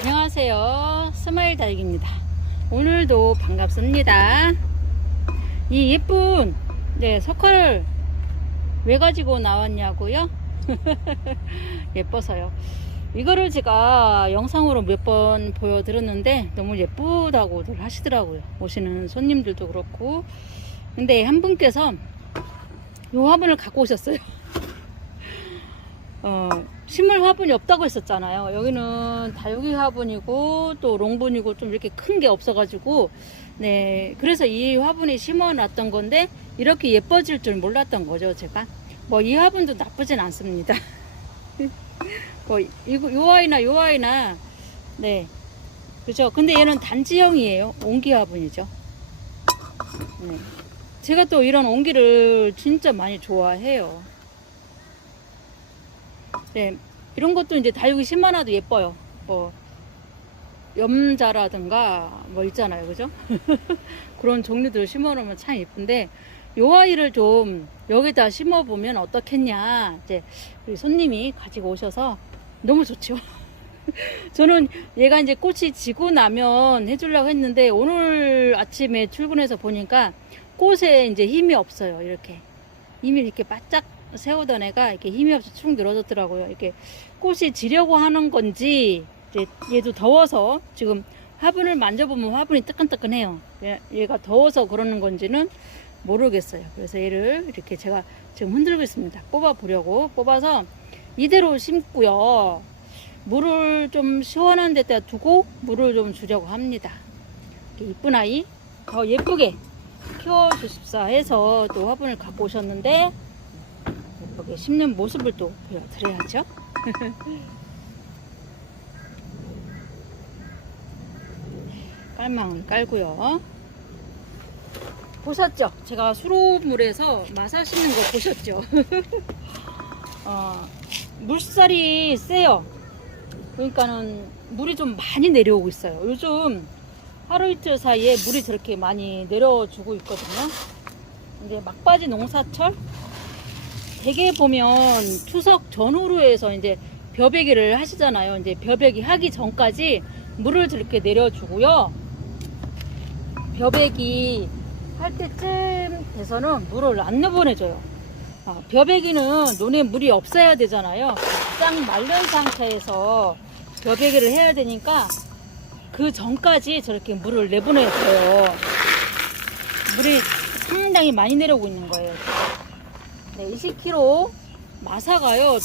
안녕하세요. 스마일 다육입니다. 오늘도 반갑습니다. 이 예쁜 네, 석화를 왜 가지고 나왔냐고요? 예뻐서요. 이거를 제가 영상으로 몇 번 보여드렸는데 너무 예쁘다고들 하시더라고요. 오시는 손님들도 그렇고. 근데 한 분께서 요 화분을 갖고 오셨어요. 어, 식물 화분이 없다고 했었잖아요. 여기는 다육이 화분이고 또 롱분이고 좀 이렇게 큰 게 없어가지고 네 그래서 이 화분이 심어놨던 건데 이렇게 예뻐질 줄 몰랐던 거죠 제가. 뭐 이 화분도 나쁘진 않습니다. 뭐 이거 요 아이나 요 아이나 네 그죠. 근데 얘는 단지형이에요. 옹기 화분이죠. 네. 제가 또 이런 옹기를 진짜 많이 좋아해요. 네, 이런 것도 이제 다육이 심어놔도 예뻐요. 뭐 염자라든가 뭐 있잖아요, 그죠? 그런 종류들 심어 놓으면 참 예쁜데 요 아이를 좀 여기다 심어 보면 어떻겠냐 이제 우리 손님이 가지고 오셔서 너무 좋죠. 저는 얘가 이제 꽃이 지고 나면 해주려고 했는데 오늘 아침에 출근해서 보니까 꽃에 이제 힘이 없어요. 이렇게 힘이 이렇게 바짝 세우던 애가 이렇게 힘이 없이 축 늘어졌더라고요. 이렇게 꽃이 지려고 하는 건지 얘도 더워서 지금 화분을 만져보면 화분이 뜨끈뜨끈해요. 얘- 얘가 더워서 그러는 건지는 모르겠어요. 그래서 얘를 이렇게 제가 지금 흔들고 있습니다. 뽑아 보려고 뽑아서 이대로 심고요. 물을 좀 시원한 데다 두고 물을 좀 주려고 합니다. 이쁜 아이 더 예쁘게 키워주십사 해서 또 화분을 갖고 오셨는데 예쁘게 심는 모습을 또 보여드려야죠. 깔망을 깔고요. 보셨죠? 제가 수로물에서 마사 심는 거 보셨죠? 어, 물살이 세요. 그러니까는 물이 좀 많이 내려오고 있어요. 요즘 하루 이틀 사이에 물이 저렇게 많이 내려주고 있거든요. 이제 막바지 농사철 대개 보면 추석 전후로 해서 이제 벼베기를 하시잖아요. 이제 벼베기 하기 전까지 물을 저렇게 내려주고요. 벼베기 할 때쯤 돼서는 물을 안 내보내줘요. 아, 벼베기는 논에 물이 없어야 되잖아요. 딱 말른 상태에서 벼베기를 해야 되니까 그 전까지 저렇게 물을 내보내줘요. 물이 상당히 많이 내려오고 있는 거예요. 네, 20kg 마사가요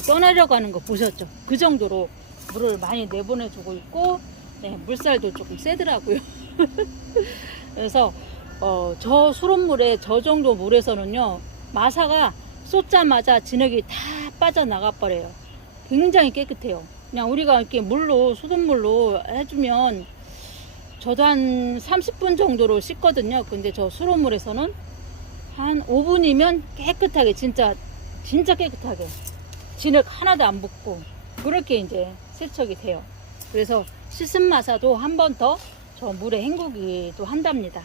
떠나려고 하는 거 보셨죠? 그 정도로 물을 많이 내보내주고 있고 네, 물살도 조금 세더라고요. 그래서 어, 저 수돗물에 저 정도 물에서는요 마사가 쏟자마자 진흙이 다 빠져나가 버려요. 굉장히 깨끗해요. 그냥 우리가 이렇게 물로 수돗물로 해주면 저도 한 30분 정도로 씻거든요. 근데 저 수돗물에서는 한 5분이면 깨끗하게 진짜 진짜 깨끗하게 진흙 하나도 안 붙고 그렇게 이제 세척이 돼요. 그래서 씻은 마사도 한 번 더 저 물에 헹구기도 한답니다.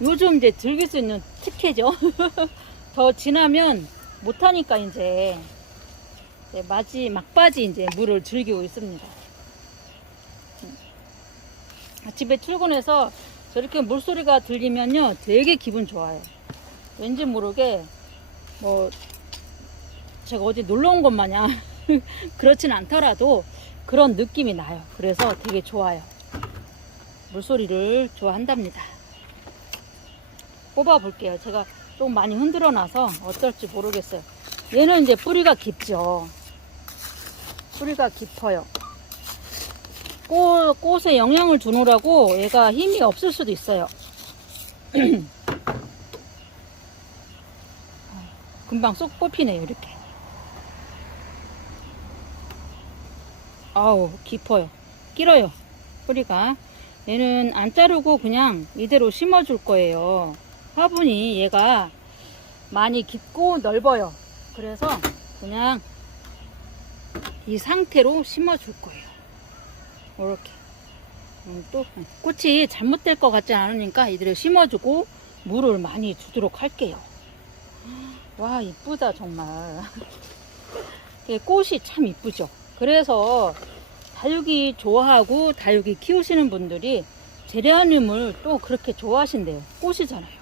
요즘 이제 즐길 수 있는 특혜죠. 더 지나면 못하니까 이제 네, 마지 막바지 이제 물을 즐기고 있습니다. 음. 아침에 출근해서 저렇게 물소리가 들리면요 되게 기분 좋아요. 왠지 모르게 뭐 제가 어디 놀러 온 것 마냥 그렇진 않더라도 그런 느낌이 나요. 그래서 되게 좋아요. 물소리를 좋아한답니다. 뽑아 볼게요. 제가 좀 많이 흔들어 놔서 어떨지 모르겠어요. 얘는 이제 뿌리가 깊죠. 뿌리가 깊어요. 꽃, 꽃에 영향을 주느라고 얘가 힘이 없을 수도 있어요. 금방 쏙 뽑히네요, 이렇게. 아우, 깊어요. 길어요, 뿌리가. 얘는 안 자르고 그냥 이대로 심어 줄 거예요. 화분이 얘가 많이 깊고 넓어요. 그래서 그냥 이 상태로 심어 줄 거예요. 이렇게. 음, 또 꽃이 잘못될 것 같지 않으니까 이대로 심어주고 물을 많이 주도록 할게요. 와 이쁘다 정말. 꽃이 참 이쁘죠. 그래서 다육이 좋아하고 다육이 키우시는 분들이 제라늄을 또 그렇게 좋아하신대요. 꽃이잖아요.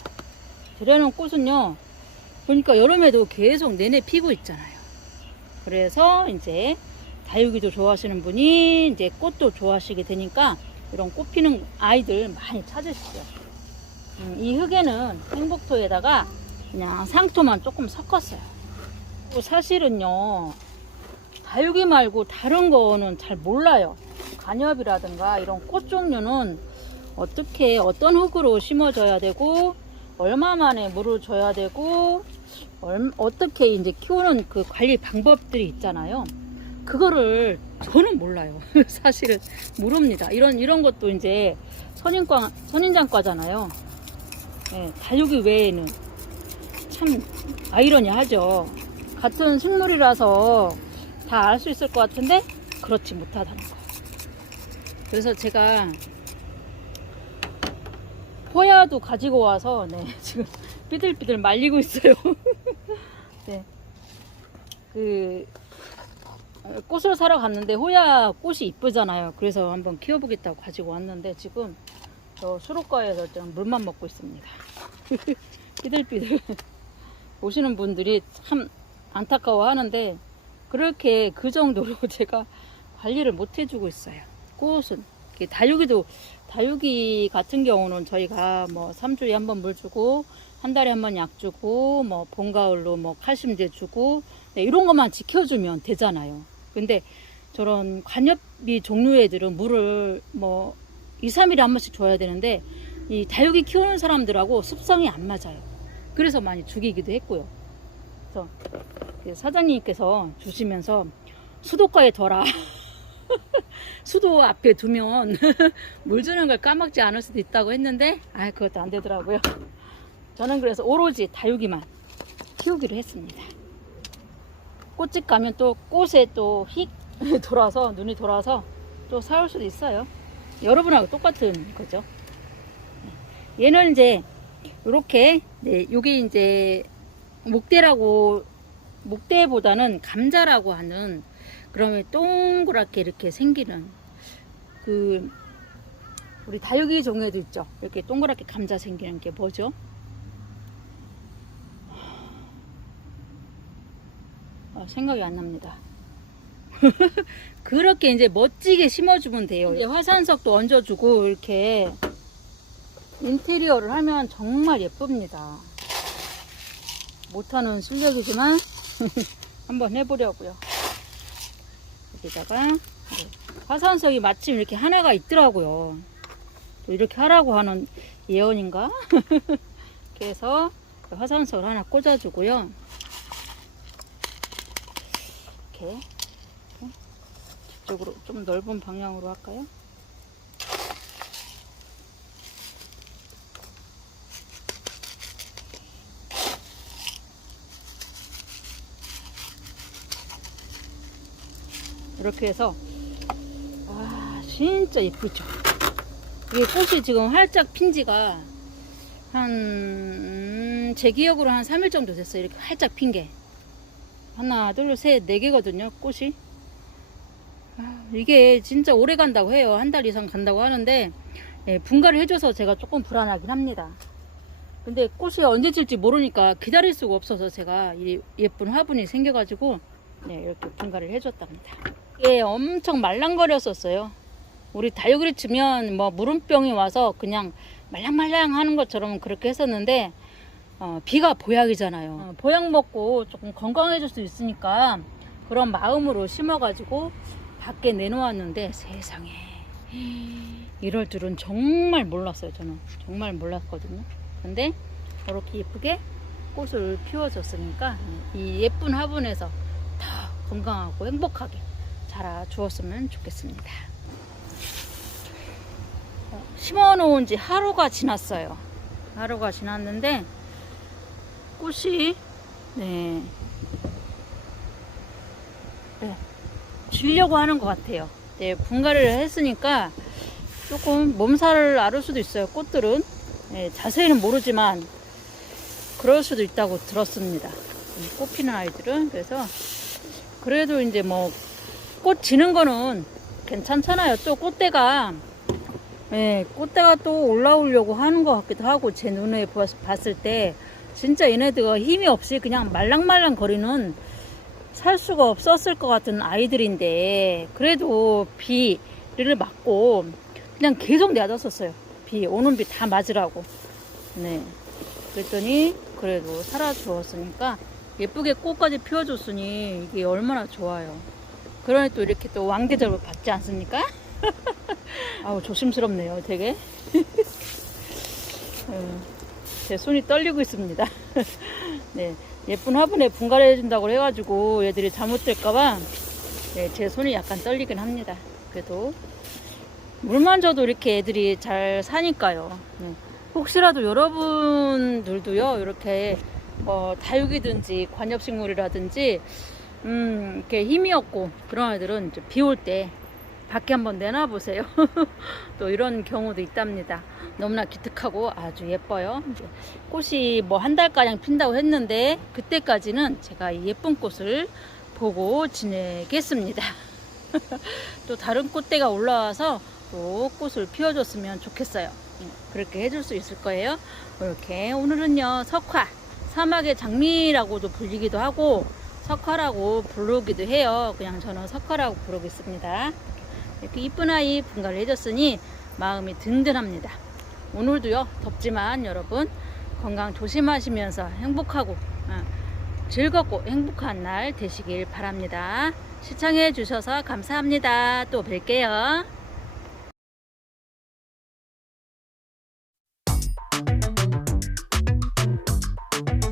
제라늄 꽃은요, 보니까 여름에도 계속 내내 피고 있잖아요. 그래서 이제 다육이도 좋아하시는 분이 이제 꽃도 좋아하시게 되니까 이런 꽃 피는 아이들 많이 찾으시죠. 음, 이 흙에는 행복토에다가 그냥 상토만 조금 섞었어요. 또 사실은요, 다육이 말고 다른 거는 잘 몰라요. 간엽이라든가 이런 꽃 종류는 어떻게 어떤 흙으로 심어줘야 되고 얼마 만에 물을 줘야 되고 얼- 어떻게 이제 키우는 그 관리 방법들이 있잖아요. 그거를 저는 몰라요. 사실은 모릅니다. 이런 이런 것도 이제 선인과 선인장과잖아요. 예, 다육이 외에는 참 아이러니하죠. 같은 식물이라서 다 알 수 있을 것 같은데 그렇지 못하다는 거. 그래서 제가 호야도 가지고 와서 네, 지금 삐들삐들 말리고 있어요. 네. 그 어, 꽃을 사러 갔는데 호야 꽃이 이쁘잖아요. 그래서 한번 키워보겠다고 가지고 왔는데 지금 저 수록가에서 좀 물만 먹고 있습니다. 삐들삐들 오시는 분들이 참 안타까워 하는데 그렇게 그 정도로 제가 관리를 못 해주고 있어요. 꽃은 다육이도 다육이 같은 경우는 저희가 뭐 3주에 한 번 물 주고 한 달에 한 번 약 주고 뭐 봄 가을로 뭐 칼슘제 주고 네, 이런 것만 지켜주면 되잖아요. 근데 저런 관엽이 종류 애들은 물을 뭐 2, 3일에 한 번씩 줘야 되는데 이 다육이 키우는 사람들하고 습성이 안 맞아요. 그래서 많이 죽이기도 했고요. 그래서 그 사장님께서 주시면서 수도가에 둬라. 수도 앞에 두면 물 주는 걸 까먹지 않을 수도 있다고 했는데 아 그것도 안 되더라고요. 저는 그래서 오로지 다육이만 키우기로 했습니다. 꽃집 가면 또 꽃에 또 휙 돌아서 눈이 돌아서 또 사올 수도 있어요. 여러분하고 똑같은 거죠. 얘는 이제 이렇게 네, 요게 이제 목대라고 목대보다는 감자라고 하는 그러면 동그랗게 이렇게 생기는 그 우리 다육이 종에도 있죠. 이렇게 동그랗게 감자 생기는 게 뭐죠? 아, 생각이 안 납니다. 그렇게 이제 멋지게 심어주면 돼요. 이제 화산석도 얹어주고 이렇게 인테리어를 하면 정말 예쁩니다. 못하는 실력이지만 한번 해보려고요. 여기다가 네, 화산석이 마침 이렇게 하나가 있더라고요. 또 이렇게 하라고 하는 예언인가? 이렇게 해서 화산석을 하나 꽂아주고요. 이렇게 뒤쪽으로 좀 넓은 방향으로 할까요? 이렇게 해서 아 진짜 예쁘죠 이게 꽃이 지금 활짝 핀 지가 한, 제 기억으로 한 3일 정도 됐어요. 이렇게 활짝 핀 게. 하나, 둘, 셋, 네 개거든요, 꽃이. 아, 이게 진짜 오래 간다고 해요. 한 달 이상 간다고 하는데, 예, 분갈이 해줘서 제가 조금 불안하긴 합니다. 근데 꽃이 언제 질지 모르니까 기다릴 수가 없어서 제가 이 예쁜 화분이 생겨가지고, 네, 이렇게 분갈이를 해줬답니다. 이게 엄청 말랑거렸었어요. 우리 다육이를 치면 뭐 물음병이 와서 그냥 말랑말랑 하는 것처럼 그렇게 했었는데 어, 비가 보약이잖아요. 어, 보약 먹고 조금 건강해질 수 있으니까 그런 마음으로 심어가지고 밖에 내놓았는데 세상에 이럴 줄은 정말 몰랐어요. 저는 정말 몰랐거든요. 근데 이렇게 예쁘게 꽃을 피워줬으니까 이 예쁜 화분에서 더 건강하고 행복하게 자라 주었으면 좋겠습니다. 심어 놓은 지 하루가 지났어요. 하루가 지났는데 꽃이 네. 네. 지려고 하는 것 같아요. 네, 분갈이를 했으니까 조금 몸살을 앓을 수도 있어요. 꽃들은 네, 자세히는 모르지만 그럴 수도 있다고 들었습니다. 이꽃 피는 아이들은 그래서 그래도 이제 뭐 꽃 지는 거는 괜찮잖아요. 또 꽃대가 예, 꽃대가 또 올라오려고 하는 것 같기도 하고 제 눈에 봤을 때 진짜 얘네들가 힘이 없이 그냥 말랑말랑 거리는 살 수가 없었을 것 같은 아이들인데 그래도 비를 맞고 그냥 계속 내줬었어요. 비 오는 비 다 맞으라고. 네. 그랬더니 그래도 살아 주었으니까 예쁘게 꽃까지 피워줬으니 이게 얼마나 좋아요. 그러니 또 이렇게 또 왕대접을 받지 않습니까? 아우 조심스럽네요, 되게. 어, 제 손이 떨리고 있습니다. 네, 예쁜 화분에 분갈이 해준다고 해가지고 얘들이 잘못될까봐 네, 제 손이 약간 떨리긴 합니다. 그래도 물만 줘도 이렇게 애들이 잘 사니까요. 네. 혹시라도 여러분들도요, 이렇게 뭐 다육이든지 관엽식물이라든지 음, 이렇게 힘이 없고 그런 애들은 비 올 때 밖에 한번 내놔 보세요. 또 이런 경우도 있답니다. 너무나 기특하고 아주 예뻐요. 꽃이 뭐 한 달가량 핀다고 했는데 그때까지는 제가 이 예쁜 꽃을 보고 지내겠습니다. 또 다른 꽃대가 올라와서 또 꽃을 피워줬으면 좋겠어요. 음, 그렇게 해줄 수 있을 거예요. 이렇게 오늘은요 석화 사막의 장미라고도 불리기도 하고 석화라고 부르기도 해요. 그냥 저는 석화라고 부르겠습니다. 이렇게 이쁜 아이 분갈이 해줬으니 마음이 든든합니다. 오늘도요 덥지만 여러분 건강 조심하시면서 행복하고 어, 즐겁고 행복한 날 되시길 바랍니다. 시청해 주셔서 감사합니다. 또 뵐게요.